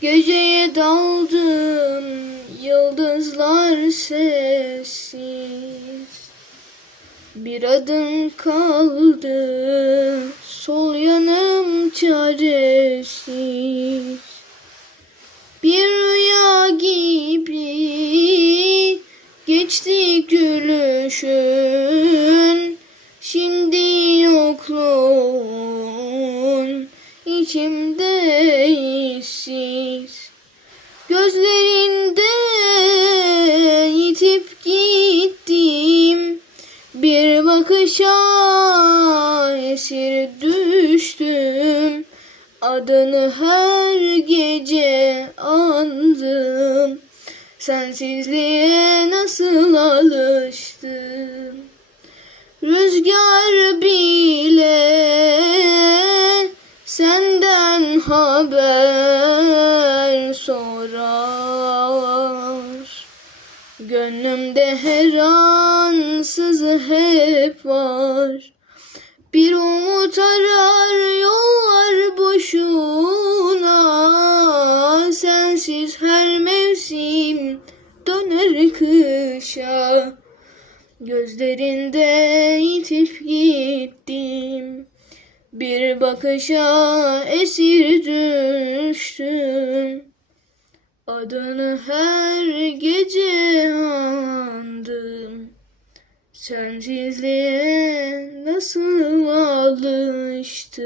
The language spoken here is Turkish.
Geceye daldım yıldızlar sessiz. Bir adım kaldı sol yanım çaresiz. Bir rüya gibi geçti gülüşün Şimdi yokluğun. İçimde bakışa esir düştüm. Adını her gece andım. Sensizliğe nasıl alıştım? Rüzgar bile senden haber sorar. Gönlümde her an sızı hep var. Bir umut arar yollar boşuna. Sensiz her mevsim döner kışa. Gözlerinde yitip gittim. Bir bakışa esir düştüm. Adını her gece andım Sensizliğe nasıl alıştım